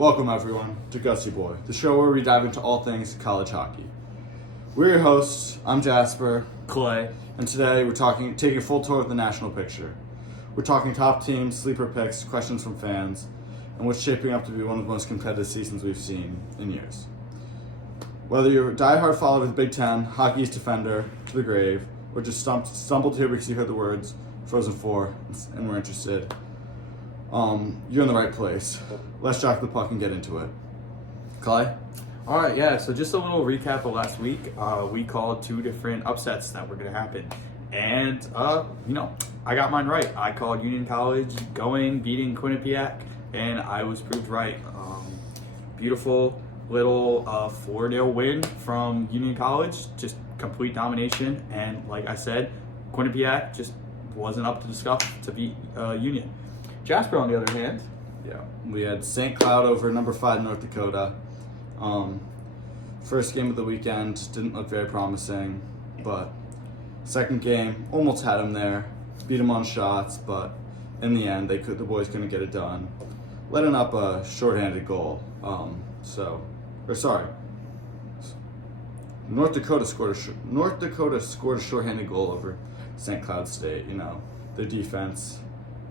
Welcome everyone to Gussy Boy, the show where we dive into all things college hockey. We're your hosts. I'm Jasper, Clay, and today we're taking a full tour of the national picture. We're talking top teams, sleeper picks, questions from fans, and what's shaping up to be one of the most competitive seasons we've seen in years. Whether you're a diehard follower of the Big Ten, Hockey East defender to the grave, or just stumbled here because you heard the words Frozen 4 and we're interested, you're in the right place. Let's jack the puck and get into it. Clay? All right, yeah, so just a little recap of last week. We called two different upsets that were going to happen. And, I got mine right. I called Union College beating Quinnipiac, and I was proved right. Beautiful little 4-0 win from Union College, just complete domination. And like I said, Quinnipiac just wasn't up to the scuff to beat Union. Jasper, on the other hand. Yeah, we had St. Cloud over number 5 North Dakota. First game of the weekend didn't look very promising, but second game almost had him there. Beat him on shots, but in the end, the boys couldn't get it done. Letting up a shorthanded goal. North Dakota scored a shorthanded goal over St. Cloud State. You know, their defense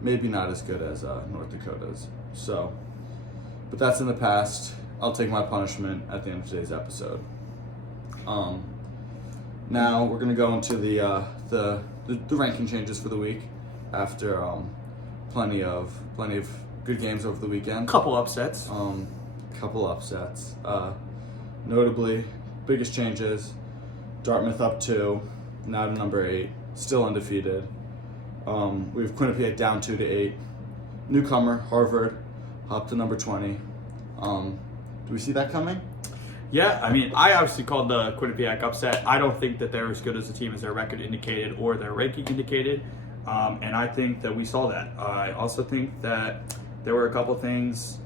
maybe not as good as North Dakota's. So, but that's in the past. I'll take my punishment at the end of today's episode. Now we're gonna go into the ranking changes for the week after plenty of good games over the weekend. Couple upsets. Notably, biggest changes: Dartmouth up 2, now to number 8, still undefeated. We have Quinnipiac down 2-8. Newcomer Harvard up to number 20. Do we see that coming? Yeah, I mean, I obviously called the Quinnipiac upset. I don't think that they're as good as a team as their record indicated or their ranking indicated, and I think that we saw that. I also think that there were a couple things,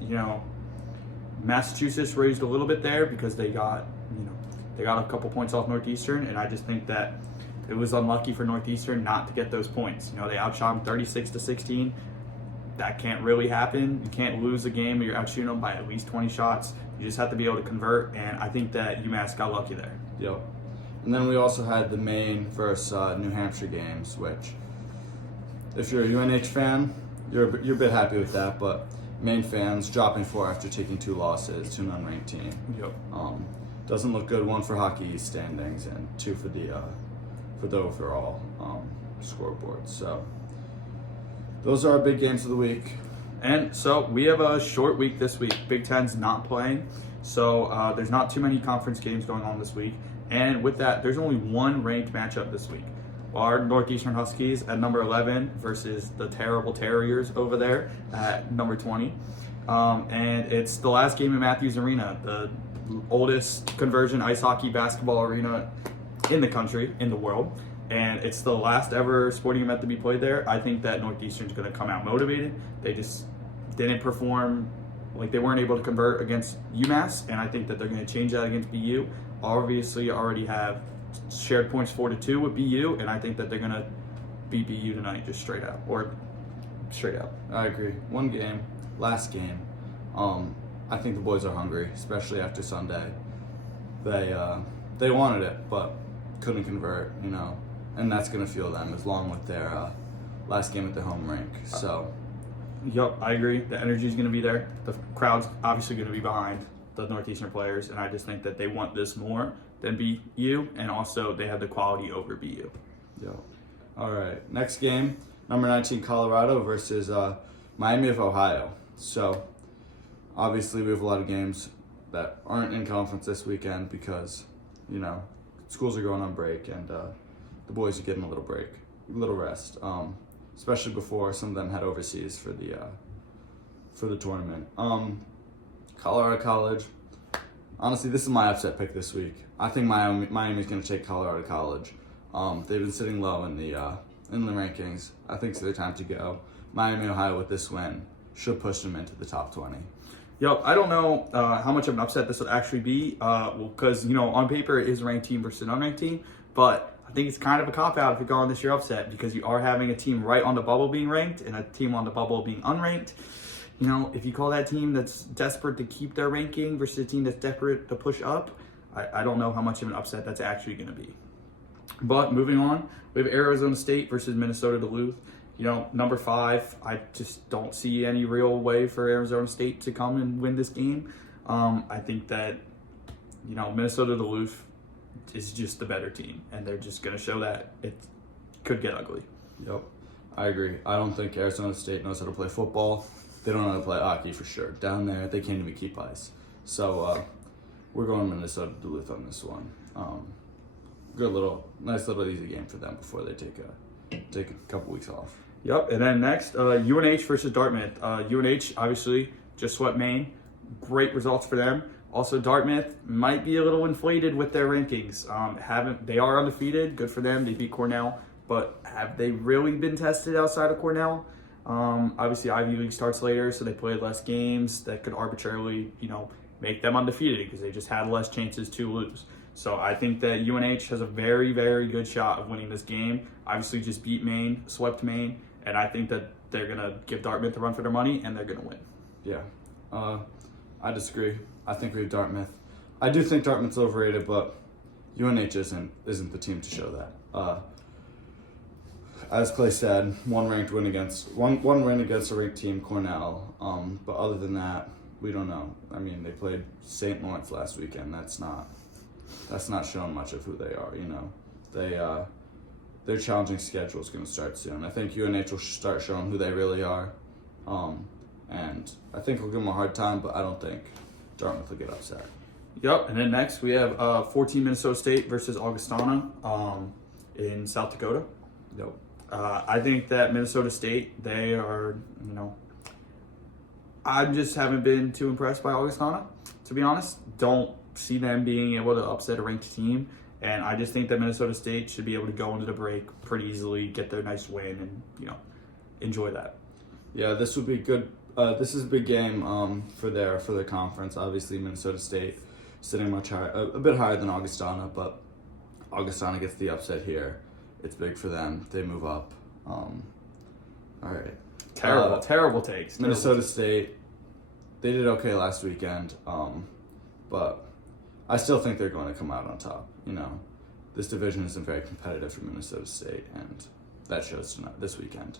Massachusetts raised a little bit there because they got a couple points off Northeastern, and I just think that it was unlucky for Northeastern not to get those points. They outshot them 36-16. That can't really happen. You can't lose a game where you're outshooting them by at least 20 shots. You just have to be able to convert, and I think that UMass got lucky there. Yep. And then we also had the Maine versus New Hampshire games, which, if you're a UNH fan, you're a bit happy with that, but Maine fans dropping 4 after taking 2 losses to an unranked team. Yep. Doesn't look good. 1 for Hockey East standings and 2 for the overall scoreboard. So those are our big games of the week. And so we have a short week this week. Big Ten's not playing, so there's not too many conference games going on this week. And with that, there's only one ranked matchup this week. Our Northeastern Huskies at number 11 versus the terrible Terriers over there at number 20. And it's the last game in Matthews Arena, the oldest conversion ice hockey basketball arena in the country, in the world. And it's the last ever sporting event to be played there. I think that Northeastern's going to come out motivated. They just didn't perform, they weren't able to convert against UMass, and I think that they're going to change that against BU. Obviously, already have shared points 4-2 with BU, and I think that they're going to beat BU tonight, just straight out. I agree. One game, last game. I think the boys are hungry, especially after Sunday. They wanted it, but couldn't convert, and that's going to fuel them along with their last game at the home rink. So, yep, I agree. The energy is going to be there. The crowd's obviously going to be behind the Northeastern players, and I just think that they want this more than BU, and also they have the quality over BU. Yep. All right, next game, number 19 Colorado versus Miami of Ohio. So, obviously we have a lot of games that aren't in conference this weekend because, schools are going on break, and the boys are getting a little rest, especially before some of them head overseas for the tournament. Colorado College, honestly, this is my upset pick this week. I think Miami's going to take Colorado College. They've been sitting low in the rankings. I think it's their time to go. Miami, Ohio, with this win, should push them into the top 20. I don't know how much of an upset this would actually be, because, on paper it is a ranked team versus an unranked team, but I think it's kind of a cop-out if you're going this year upset because you are having a team right on the bubble being ranked and a team on the bubble being unranked. if you call that team that's desperate to keep their ranking versus a team that's desperate to push up, I don't know how much of an upset that's actually going to be. But moving on, we have Arizona State versus Minnesota Duluth. Number 5, I just don't see any real way for Arizona State to come and win this game. I think that, Minnesota Duluth is just the better team, and they're just going to show that it could get ugly. Yep, I agree. I don't think Arizona State knows how to play football. They don't know how to play hockey for sure. Down there, they can't even keep ice. So we're going Minnesota Duluth on this one. Nice little easy game for them before they take a couple weeks off. Yep, and then next, UNH versus Dartmouth. UNH obviously just swept Maine. Great results for them. Also, Dartmouth might be a little inflated with their rankings. They are undefeated. Good for them. They beat Cornell, but have they really been tested outside of Cornell? Obviously, Ivy League starts later, so they played less games. That could arbitrarily, make them undefeated because they just had less chances to lose. So I think that UNH has a very, very good shot of winning this game. Obviously, just beat Maine, swept Maine, and I think that they're going to give Dartmouth a run for their money, and they're going to win. Yeah. I disagree. I think we have Dartmouth. I do think Dartmouth's overrated, but UNH isn't the team to show that. As Clay said, one win against a ranked team, Cornell. But other than that, we don't know. I mean, they played St. Lawrence last weekend. That's not showing much of who they are. Their challenging schedule is going to start soon. I think UNH will start showing who they really are. And I think we'll give them a hard time, but I don't think Dartmouth will get upset. Yep, and then next we have 14 Minnesota State versus Augustana in South Dakota. Yep. I think that Minnesota State, they are, I just haven't been too impressed by Augustana, to be honest. Don't see them being able to upset a ranked team. And I just think that Minnesota State should be able to go into the break pretty easily, get their nice win, and, enjoy that. Yeah, this would be good. This is a big game for their conference. Obviously, Minnesota State sitting much higher, a bit higher than Augustana, but Augustana gets the upset here. It's big for them. They move up. All right. Terrible takes. Minnesota State, they did okay last weekend, but I still think they're going to come out on top. This division isn't very competitive for Minnesota State, and that shows tonight, this weekend.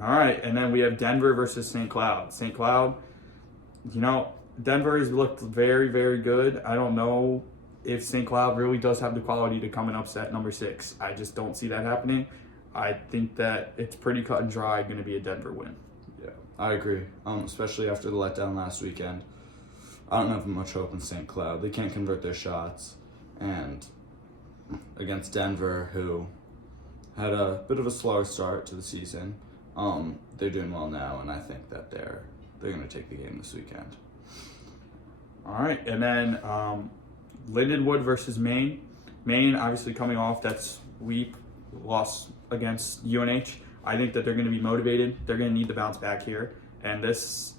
All right, and then we have Denver versus St. Cloud. St. Cloud, Denver has looked very, very good. I don't know if St. Cloud really does have the quality to come and upset number 6. I just don't see that happening. I think that it's pretty cut and dry going to be a Denver win. Yeah, I agree, especially after the letdown last weekend. I don't have much hope in St. Cloud. They can't convert their shots. And against Denver, who had a bit of a slower start to the season, they're doing well now, and I think that they're going to take the game this weekend. All right, and then Lindenwood versus Maine. Maine, obviously coming off that sweep loss against UNH. I think that they're going to be motivated. They're going to need to bounce back here, and this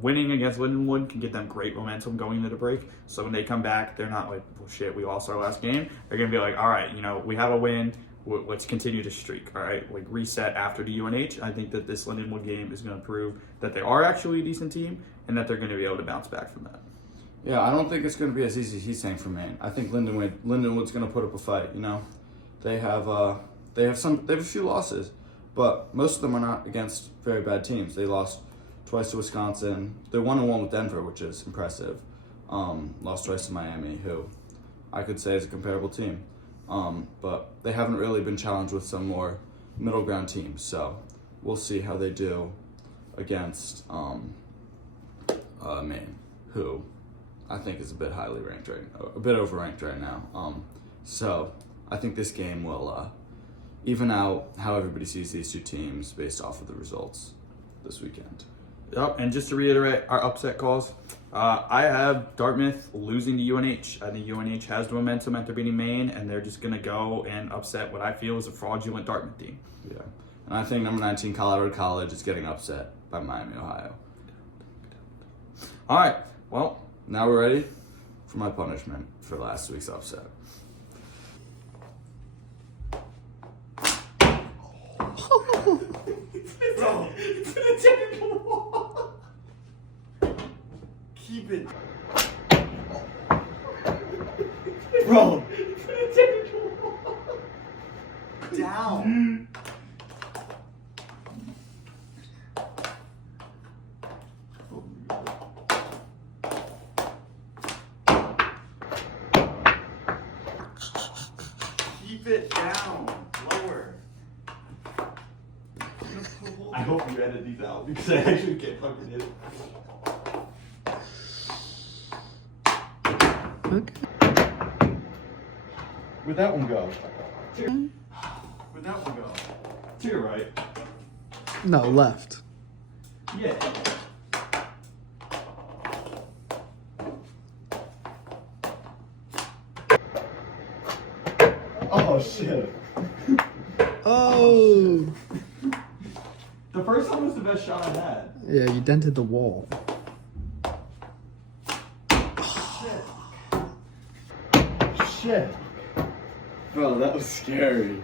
winning against Lindenwood can get them great momentum going into the break. So when they come back, they're not like, well, shit, we lost our last game. They're going to be like, all right, we have a win. Let's continue to streak, all right? Like reset after the UNH. I think that this Lindenwood game is going to prove that they are actually a decent team and that they're going to be able to bounce back from that. Yeah, I don't think it's going to be as easy as he's saying for Maine. I think Lindenwood's going to put up a fight. They have a few losses, but most of them are not against very bad teams. They lost twice to Wisconsin. They're 1-1 with Denver, which is impressive. Lost twice to Miami, who I could say is a comparable team. But they haven't really been challenged with some more middle ground teams. So we'll see how they do against Maine, who I think is a bit overranked right now. So I think this game will even out how everybody sees these two teams based off of the results this weekend. Yep, and just to reiterate our upset calls, I have Dartmouth losing to UNH. I think UNH has the momentum after beating Maine, and they're just going to go and upset what I feel is a fraudulent Dartmouth team. Yeah, and I think number 19 Colorado College is getting upset by Miami, Ohio. All right, well, now we're ready for my punishment for last week's upset. It's an identical it. Bro. Down. Keep it down. Lower. I hope you edit these out because I actually can't fucking hit it. Okay. Where'd that one go? Where'd that one go? To your right. No, left. Yeah. Oh shit. Oh. The first one was the best shot I had. Yeah, you dented the wall. Shit. Bro, that was scary.